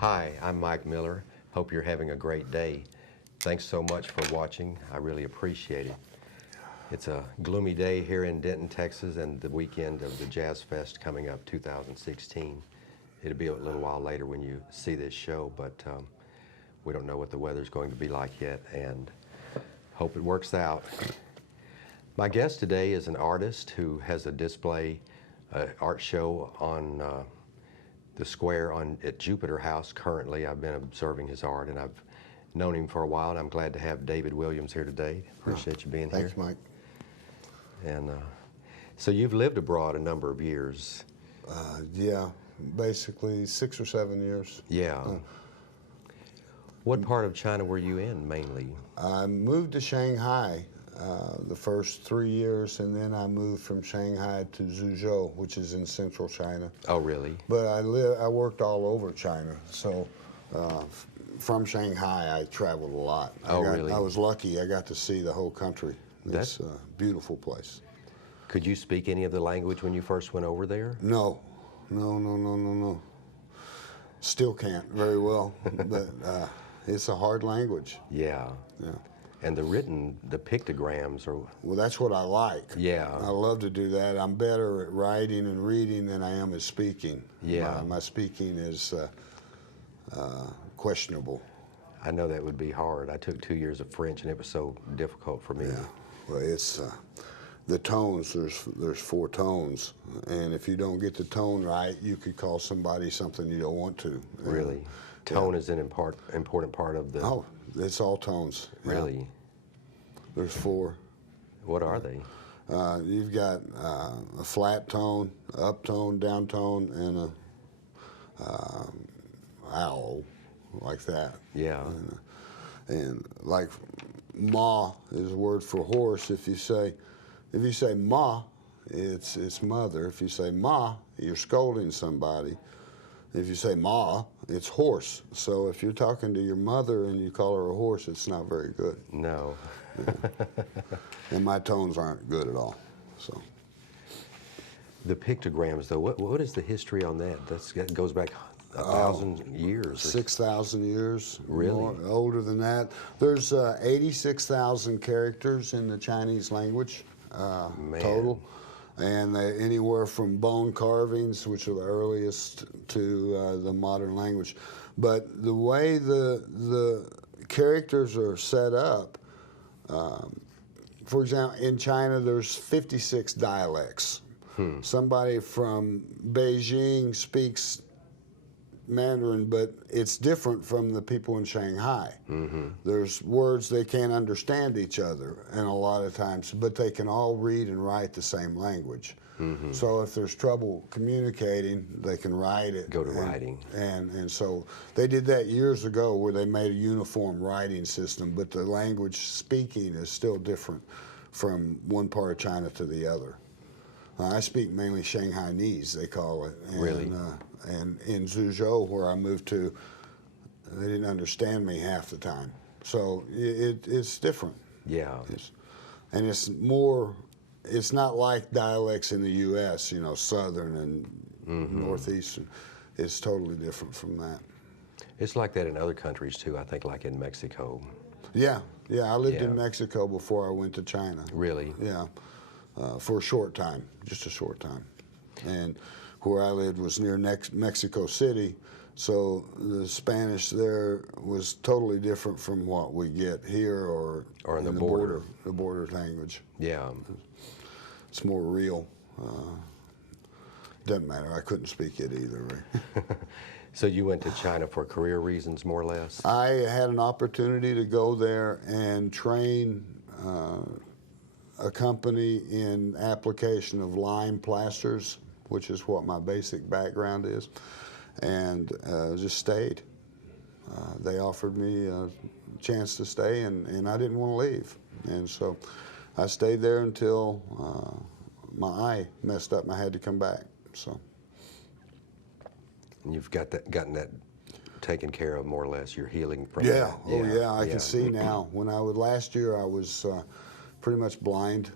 Hi, I'm Mike Miller. Hope you're having a great day. Thanks so much for watching. I really appreciate it. It's a gloomy day here in Denton, Texas, and the weekend of the Jazz Fest coming up 2016. It'll be a little while later when you see this show, but we don't know what the weather's going to be like yet, and hope it works out. My guest today is an artist who has a display art show on the square at Jupiter House currently. I've been observing his art, and I've known him for a while, and I'm glad to have David Williams here today. Appreciate you being here. Thanks, Mike. And so you've lived abroad a number of years. Yeah, basically 6 or 7 years. Yeah. What part of China were you in mainly? I moved to Shanghai the first 3 years, and then I moved from Shanghai to Zhuzhou, which is in central China. Oh, really? But I worked all over China, so from Shanghai I traveled a lot. Really? I was lucky. I got to see the whole country. It's a beautiful place. Could you speak any of the language when you first went over there? No. Still can't very well, but it's a hard language. Yeah. Yeah. And the pictograms are... Well, that's what I like. Yeah. I love to do that. I'm better at writing and reading than I am at speaking. Yeah. My speaking is questionable. I know that would be hard. I took 2 years of French, and it was so difficult for me. Yeah. Well, it's the tones. There's 4 tones, and if you don't get the tone right, you could call somebody something you don't want to. Really? Tone is an important part of the... Oh, it's all tones. Really? Yeah. There's 4. What are they? You've got a flat tone, up tone, down tone, and a owl, like that. Yeah. And like ma is a word for horse. If you say ma, it's mother. If you say ma, you're scolding somebody. If you say ma, it's horse. So if you're talking to your mother and you call her a horse, it's not very good. No. And my tones aren't good at all. So. The pictograms, though, what is the history on that? That goes back 1,000 years. 6,000 years. Really? More, older than that. There's 86,000 characters in the Chinese language total. And anywhere from bone carvings, which are the earliest, to the modern language. But the way the characters are set up, for example, in China, there's 56 dialects. Somebody from Beijing speaks Mandarin, but it's different from the people in Shanghai. There's words they can't understand each other, and a lot of times, but they can all read and write the same language. So if there's trouble communicating, they can write it. Go to writing. And so they did that years ago, where they made a uniform writing system, but the language speaking is still different from one part of China to the other. I speak mainly Shanghainese, they call it. And, really? And in Zhuzhou, where I moved to, they didn't understand me half the time. So it's different. Yeah. And it's more, it's not like dialects in the U.S., you know, Southern and Northeastern. It's totally different from that. It's like that in other countries, too, I think, like in Mexico. Yeah, I lived in Mexico before I went to China. Really? Yeah, for a short time, just a short time. And where I lived was near Mexico City, so the Spanish there was totally different from what we get here or in the border language. Yeah. It's more real. Doesn't matter, I couldn't speak it either. Right? So you went to China for career reasons, more or less? I had an opportunity to go there and train a company in application of lime plasters, which is what my basic background is, and just stayed. They offered me a chance to stay, and I didn't want to leave. And so I stayed there until my eye messed up and I had to come back. So. And you've gotten that taken care of, more or less. You're healing from Yeah. that. Oh yeah, I can see now. Last year I was pretty much blind,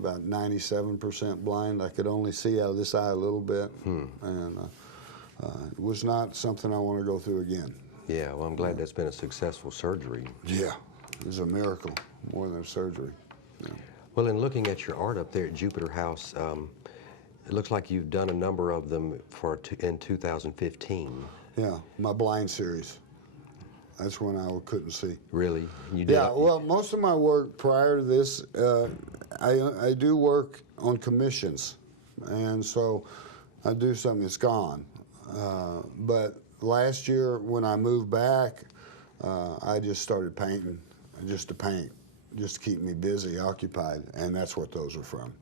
about 97% blind. I could only see out of this eye a little bit, and It was not something I want to go through again. Yeah, well, I'm glad that's been a successful surgery. Yeah, it was a miracle more than a surgery. Yeah. Well, in looking at your art up there at Jupiter House, it looks like you've done a number of them in 2015. Yeah, my blind series. That's when I couldn't see. Really? You did? Yeah, well, most of my work prior to this, I do work on commissions, and so I do something that's gone. But last year when I moved back, I just started painting, just to paint, just to keep me busy, occupied, and that's what those are from.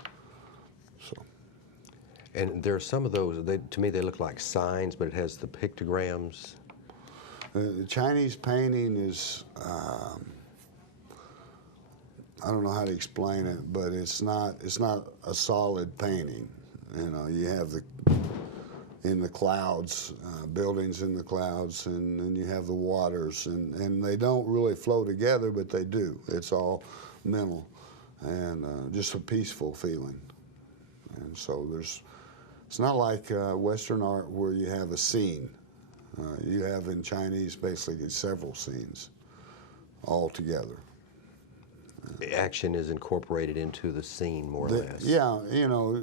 So. And there are some of those, to me they look like signs, but it has the pictograms. The Chinese painting is, I don't know how to explain it, but it's not a solid painting. You know, you have in the clouds, buildings in the clouds, and then you have the waters, and they don't really flow together, but they do. It's all mental, and just a peaceful feeling. And so it's not like Western art where you have a scene. You have in Chinese basically several scenes all together. Action is incorporated into the scene, more or less. Yeah, you know,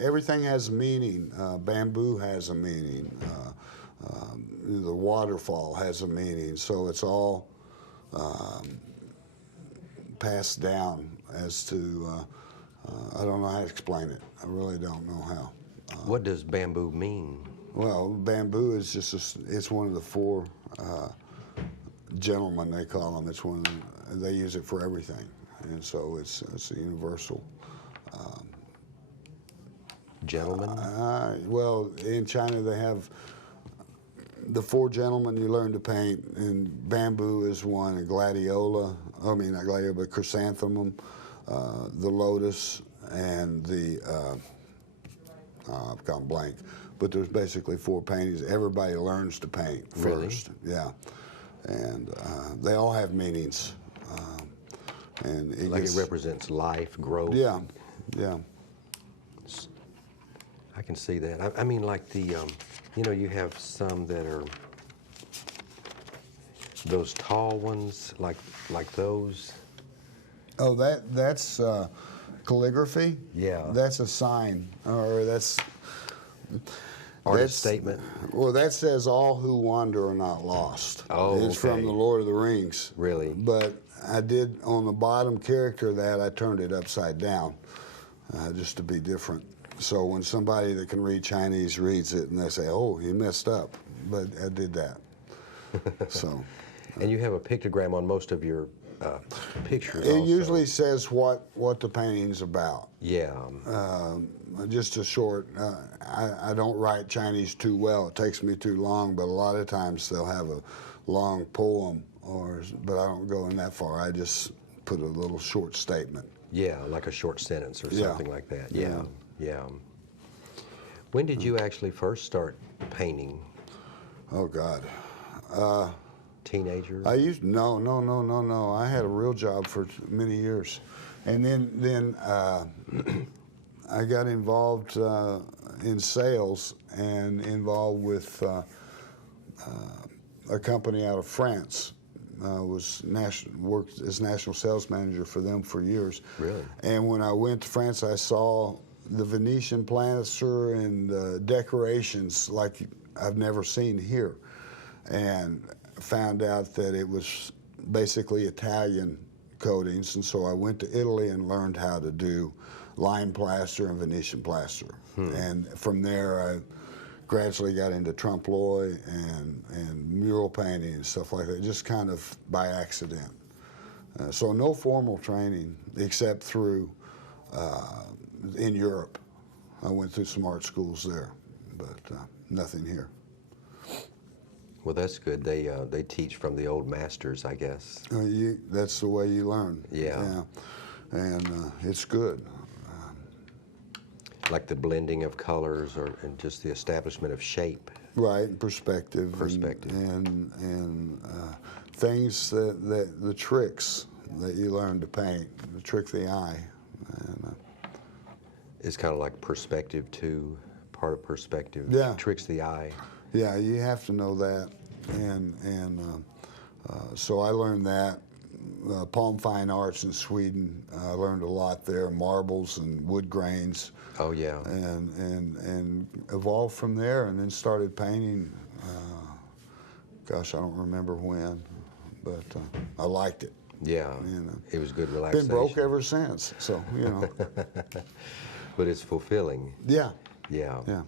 everything has meaning. Bamboo has a meaning. The waterfall has a meaning. So it's all passed down as to, I don't know how to explain it. I really don't know how. What does bamboo mean? Well, bamboo is just it's one of the four gentlemen, they call them. It's one of they use it for everything, and so it's a universal. Gentlemen? Well, in China they have the four gentlemen you learn to paint, and bamboo is one, and gladiola, I mean not gladiola, but chrysanthemum, the lotus, and the, I've gone blank. But there's basically four paintings. Everybody learns to paint first. Really? Yeah, and they all have meanings. And It represents life, growth. Yeah, yeah. I can see that. I mean, like the, you know, you have some that are those tall ones, like those. Oh, that's calligraphy. Yeah. That's a sign, or that's. Artist statement. Well, that says all who wander are not lost. Oh, it's from okay. the Lord of the Rings. Really? But I did, on the bottom character of that, I turned it upside down, just to be different. So when somebody that can read Chinese reads it and they say, oh, he messed up, but I did that. So. And you have a pictogram on most of your pictures It also. usually says what the painting's about. Yeah. Just a short, I don't write Chinese too well. It takes me too long, but a lot of times they'll have a long poem, but I don't go in that far. I just put a little short statement. Yeah, like a short sentence or Yeah. something like that. Yeah, yeah. When did you actually first start painting? Oh, God. Teenager? No. I had a real job for many years. And then I got involved in sales and involved with a company out of France. Worked as national sales manager for them for years. Really? And when I went to France, I saw the Venetian plaster and decorations like I've never seen here, and found out that it was basically Italian coatings. And so I went to Italy and learned how to do lime plaster and Venetian plaster. And from there, I gradually got into trompe-l'oeil and mural painting and stuff like that, just kind of by accident. So no formal training except through in Europe. I went through some art schools there, but nothing here. Well, that's good. They teach from the old masters, I guess. That's the way you learn. Yeah. And it's good. Like the blending of colors and just the establishment of shape. Right, perspective. Perspective. And things that the tricks that you learn to paint, the trick of the eye. And, It's kind of like perspective too, part of perspective. Yeah. Tricks the eye. Yeah, you have to know that, and so I learned that. Palm Fine Arts in Sweden, I learned a lot there, marbles and wood grains, Oh, yeah. and evolved from there, and then started painting. Gosh, I don't remember when, but I liked it. Yeah. And It was good been relaxation. broke ever since. So But it's fulfilling. yeah, Yeah. yeah.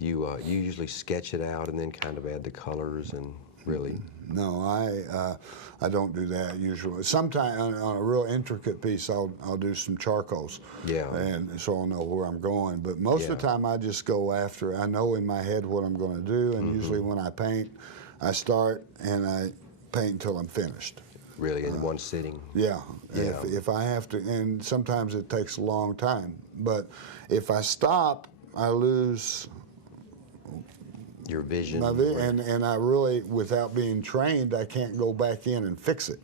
You usually sketch it out and then kind of add the colors and really. No, I don't do that usually. Sometimes on a real intricate piece, I'll do some charcoals. Yeah. And so I'll know where I'm going. But most of the Yeah. time, I just go after. I know in my head what I'm going to do, and usually when I paint, I start and I paint until I'm finished. Really in one sitting. Yeah. Yeah. If I have to, and sometimes it takes a long time. But if I stop, I lose Your vision. my and I really, without being trained, I can't go back in and fix it.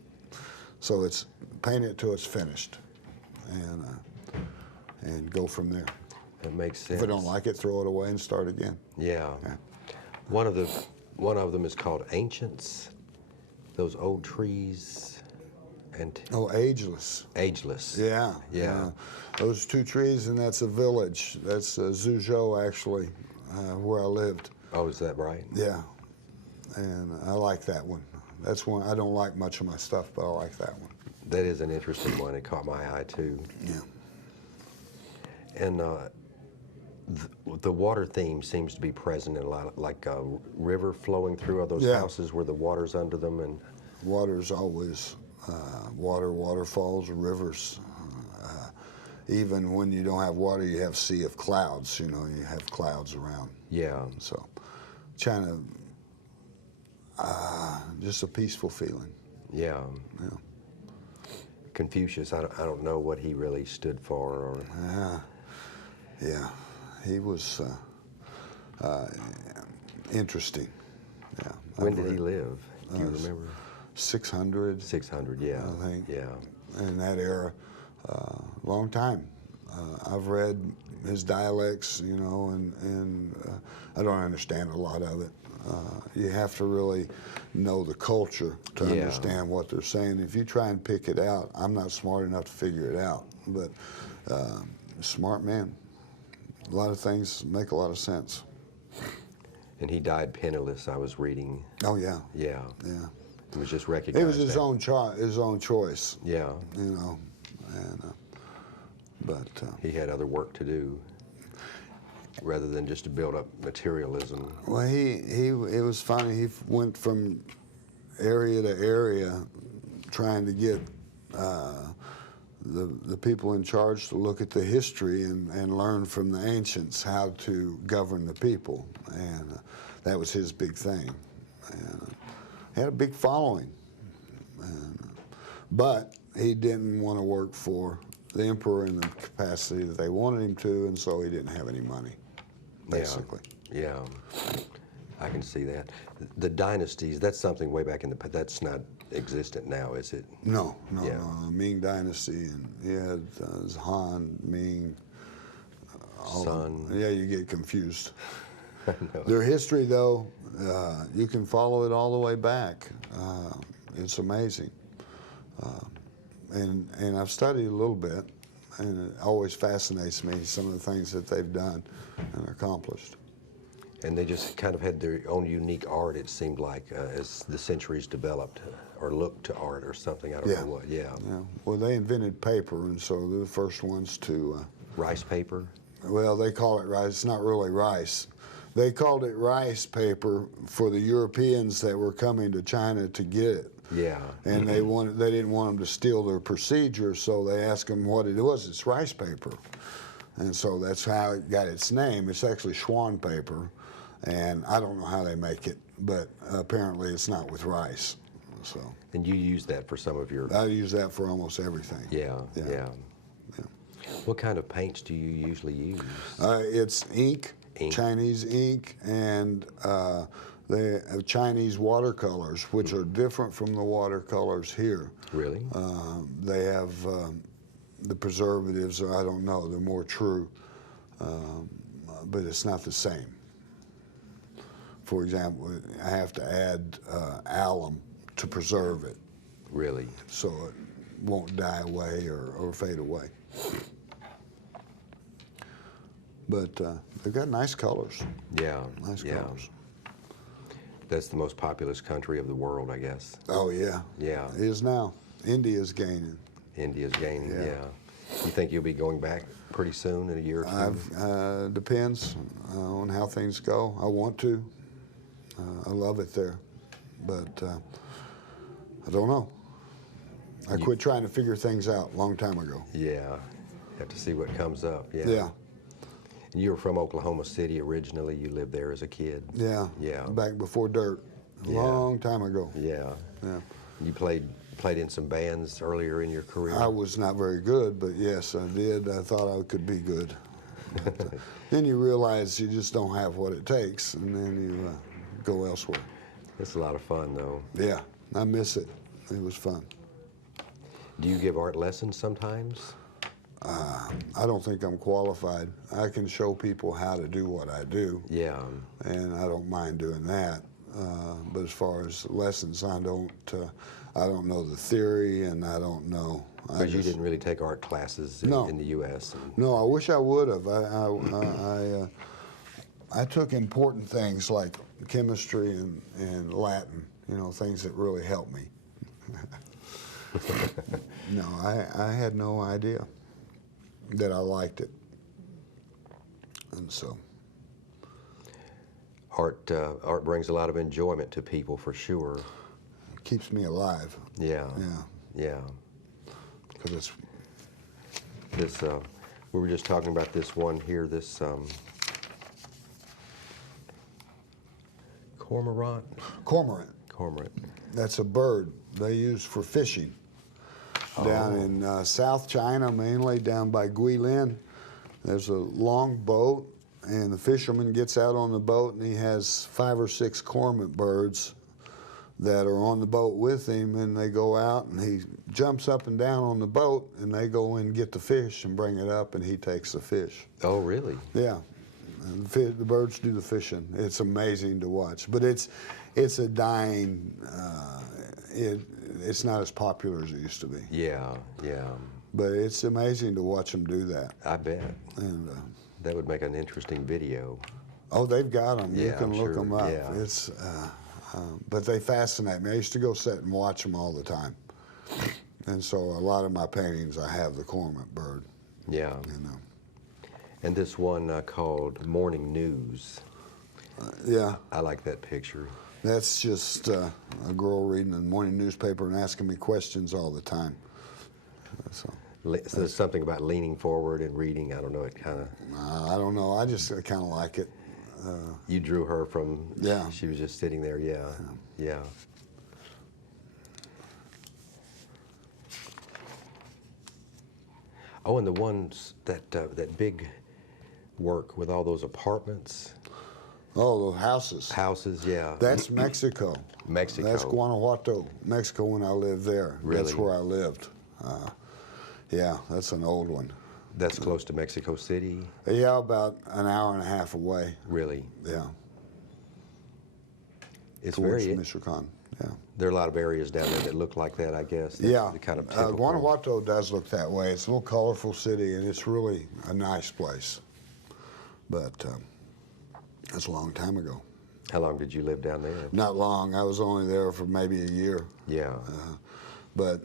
So it's paint it till it's finished, and go from there. That makes sense. If I don't like it, throw it away and start again. Yeah. Yeah. One of them is called Ancients. Those old trees and Oh, ageless. ageless. Yeah. Yeah. Those two trees, and that's a village. That's Zhuzhou, actually, where I lived. Oh, is that right? Yeah. And I like that one. That's one. I don't like much of my stuff, but I like that one. That is an interesting one. It caught my eye too. Yeah. And the water theme seems to be present in a lot, like a river flowing through all those Yeah. houses where the water's under them, and Water's always waterfalls, rivers. Even when you don't have water, you have sea of clouds. You know, you have clouds around. yeah, So, China, just a peaceful feeling. yeah. Yeah. Confucius, I don't know what he really stood for, or Yeah, he was interesting. Yeah. when I've did he read live? Do you remember? 600. 600, yeah. I think. Yeah. In that era, long time. I've read his dialects, you know, and I don't understand a lot of it. You have to really know the culture to Yeah. understand what they're saying. If you try and pick it out, I'm not smart enough to figure it out. But smart man. A lot of things make a lot of sense. And he died penniless, I was reading. Oh yeah, Yeah. yeah. It was just recognized. It was his that- own choice, Yeah. you know, and but He had other work to do rather than just to build up materialism. well, it was funny. He went from area to area, trying to get the people in charge to look at the history and learn from the ancients how to govern the people, and that was his big thing. And he had a big following, but he didn't want to work for the emperor in the capacity that they wanted him to, and so he didn't have any money, basically. Yeah. I can see that. The dynasties, that's something way back in the past. That's not existent now, is it? No, Yeah. no. Ming Dynasty, and you had Han, Ming. Sun. Yeah, you get confused. No. Their history, though, you can follow it all the way back. It's amazing. And I've studied a little bit, and it always fascinates me, some of the things that they've done and accomplished. And they just kind of had their own unique art, it seemed like, as the centuries developed, or looked to art or something. I don't Yeah. know what. Yeah. Yeah. Well, they invented paper, and so they're the first ones to. Rice paper. Well, they call it rice. It's not really rice. They called it rice paper for the Europeans that were coming to China to get it. Yeah. And they didn't want them to steal their procedure, so they asked them what it was. It's rice paper. And so that's how it got its name. It's actually Schwan paper, and I don't know how they make it, but apparently it's not with rice. So And you use that for some of your. I use that for almost everything. Yeah. Yeah. Yeah. What kind of paints do you usually use? It's ink, Ink. Chinese ink, and they have Chinese watercolors, which are different from the watercolors here. Really? They have the preservatives, I don't know, they're more true, but it's not the same. for example, I have to add alum to preserve it Really? so it won't die away or fade away. But they've got nice colors. Yeah. Nice yeah. colors. That's the most populous country of the world, I guess. Oh yeah. Yeah. It is now. India's gaining. India's gaining, Yeah. yeah. You think you'll be going back pretty soon, in a year or two? Depends on how things go. I want to. I love it there, but I don't know. I quit trying to figure things out a long time ago. Yeah. Have to see what comes up, yeah. Yeah, And you were from Oklahoma City originally. You lived there as a kid. yeah. Yeah. Back before dirt, a Yeah. long time ago. Yeah. Yeah. You played in some bands earlier in your career? I was not very good, but yes, I did. I thought I could be good. But, then you realize you just don't have what it takes, and then you go elsewhere. It's a lot of fun, though. Yeah, I miss it. It was fun. Do you give art lessons sometimes? I don't think I'm qualified. I can show people how to do what I do, Yeah. and I don't mind doing that. But as far as lessons, I don't know the theory, and I don't know. Because you didn't really take art classes No. in the U.S. No, I wish I would have. I took important things like chemistry and Latin, things that really helped me. No, I had no idea that I liked it. And so. Art brings a lot of enjoyment to people, for sure. It keeps me alive. Yeah. Yeah. Yeah. Because it's We were just talking about this one here, this cormorant. cormorant. Cormorant. That's a bird they use for fishing. Down in South China, mainly down by Guilin, there's a long boat, and the fisherman gets out on the boat, and he has 5 or 6 cormorant birds that are on the boat with him, and they go out, and he jumps up and down on the boat, and they go in and get the fish and bring it up, and he takes the fish. Oh, really? Yeah, and the birds do the fishing. It's amazing to watch, but it's a dying. It's not as popular as it used to be. Yeah, yeah. But it's amazing to watch them do that. I bet. And That would make an interesting video. oh, they've got them. You Yeah, can I'm look sure, them up. yeah. It's but they fascinate me. I used to go sit and watch them all the time. And so a lot of my paintings, I have the cormorant bird. Yeah. And this one called Morning News. Yeah, I like that picture. that's just a girl reading the morning newspaper and asking me questions all the time. So. So there's something about leaning forward and reading. I don't know. It kind of. I don't know. I just kind of like it. You drew her from. Yeah. She was just sitting there. Yeah. Yeah. Oh, and the ones that big work with all those apartments, Oh, the houses. houses. Yeah. That's Mexico. Mexico. That's Guanajuato, Mexico, when I lived there. That's Really? where I lived. Yeah, that's an old one. That's close to Mexico City. Yeah, about an hour and a half away. Really. Yeah, It's towards very. Michoacan. Yeah. There are a lot of areas down there that look like that, I guess. That's Yeah, the kind of typical. Guanajuato does look that way. It's a little colorful city, and it's really a nice place. But that's a long time ago. How long did you live down there? Not long. I was only there for maybe a year, Yeah. but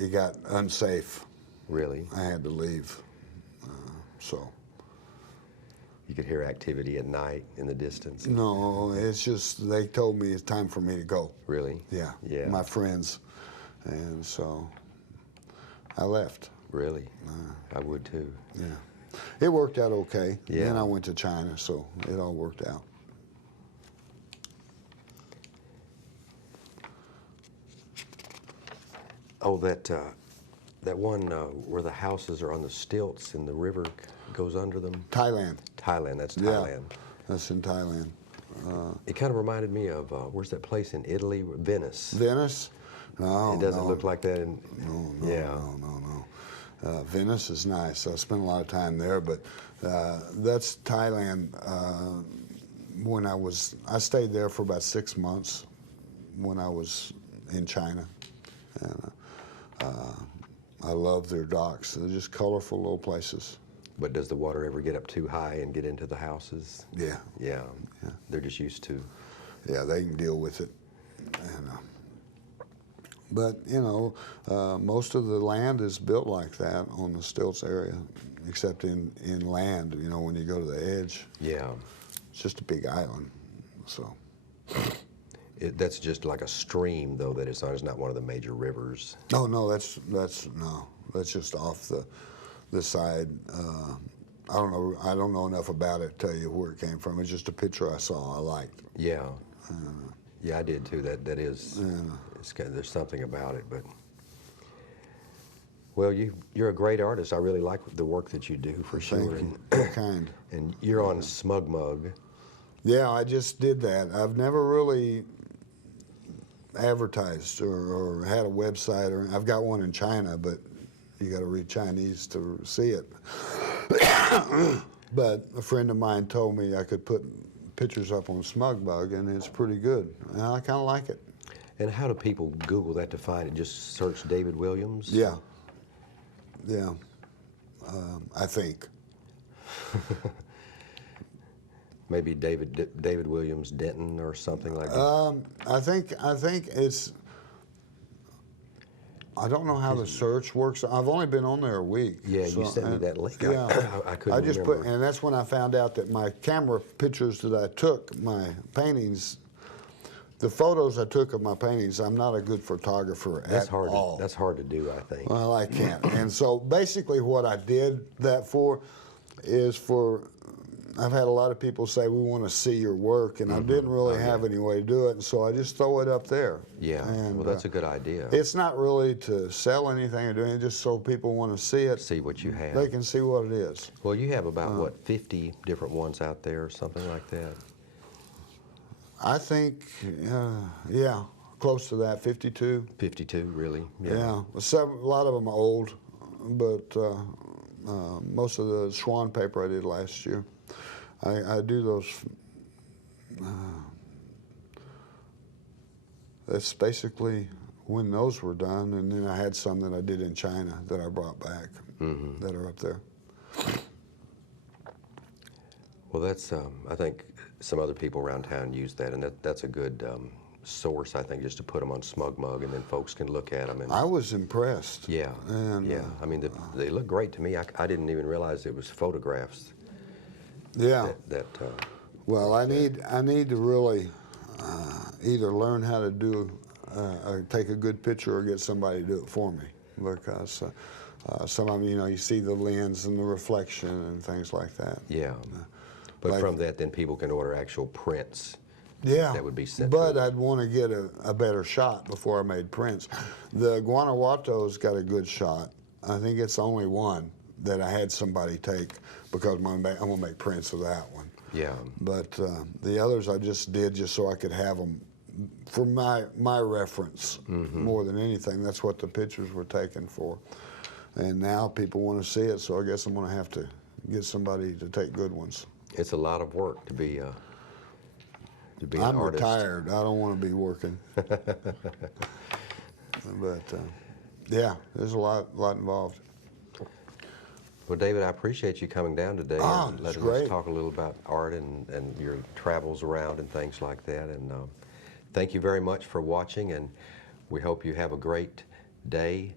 it got unsafe. Really. I had to leave. So. You could hear activity at night in the distance. No, it's just they told me it's time for me to go. Really? Yeah. Yeah. My friends, and so I left. Really? I would too. Yeah. It worked out okay. Yeah. Then I went to China, so it all worked out. Oh, that one where the houses are on the stilts and the river goes under them. Thailand. Thailand. That's Yeah. Thailand. That's in Thailand. It kind of reminded me of where's that place in Italy? Venice. Venice? No. It doesn't no. look like that. In, No. yeah. No. Venice is nice. I spent a lot of time there, but that's Thailand. I stayed there for about 6 months when I was in China. And I love their docks. They're just colorful little places. But does the water ever get up too high and get into the houses? Yeah. Yeah. They're just used to. Yeah, they can deal with it. And, but, most of the land is built like that on the Stilts area, except in land, when you go to the edge. Yeah. It's just a big island, so. That's just like a stream, though, that it's on. It's not one of the major rivers. Oh, no, that's just off the side. I don't know enough about it to tell you where it came from. It's just a picture I saw I liked. Yeah. Yeah, I did too. That is, there's something about it, but. Well, you're a great artist. I really like the work that you do, for sure. Thank you. You're kind. And you're on SmugMug. Yeah, I just did that. I've never really advertised or had a website, or I've got one in China, but you got to read Chinese to see it. But a friend of mine told me I could put pictures up on SmugMug, and it's pretty good. And I kind of like it. And how do people Google that to find it? Just search David Williams? Yeah. Yeah. I think. Maybe David Williams Denton or something like that. I think it's. I don't know how the search works. I've only been on there a week. Yeah, you sent me that link. Yeah, I couldn't I just remember. and that's when I found out that my camera pictures that I took, my paintings, the photos I took of my paintings, I'm not a good photographer at all. That's hard to do, I think. Well, I can't. And so basically what I did that for is I've had a lot of people say, we want to see your work, and I didn't really have any way to do it, and so I just throw it up there. Yeah, and, well, that's a good idea. It's not really to sell anything or do anything, just so people want to see it. See what you have. They can see what it is. Well, you have about, 50 different ones out there or something like that? I think, yeah, close to that, 52. 52, really? Yeah. A lot of them are old, but most of the Swan paper I did last year. I do those. That's basically when those were done, and then I had some that I did in China that I brought back that are up there. Well, that's, I think some other people around town use that, and that's a good source, I think, just to put them on SmugMug, and then folks can look at them. And I was impressed. yeah, And, yeah. I mean, they look great to me. I didn't even realize it was photographs. Yeah. Well, I need to really either learn how to do, take a good picture, or get somebody to do it for me, because some of them, you see the lens and the reflection and things like that. yeah. But from that, then people can order actual prints. Yeah, that would be sent. But I'd want to get a better shot before I made prints. The Guanajuato's got a good shot. I think it's only one that I had somebody take, because I'm going to make prints of that one. Yeah. But the others I just did just so I could have them for my reference more than anything. That's what the pictures were taken for. And now people want to see it, so I guess I'm going to have to get somebody to take good ones. It's a lot of work to be an I'm artist. retired. I don't want to be working. But yeah, there's a lot involved. Well, David, I appreciate you coming down today and letting us talk a little about art and your travels around and things like that. And thank you very much for watching, and we hope you have a great day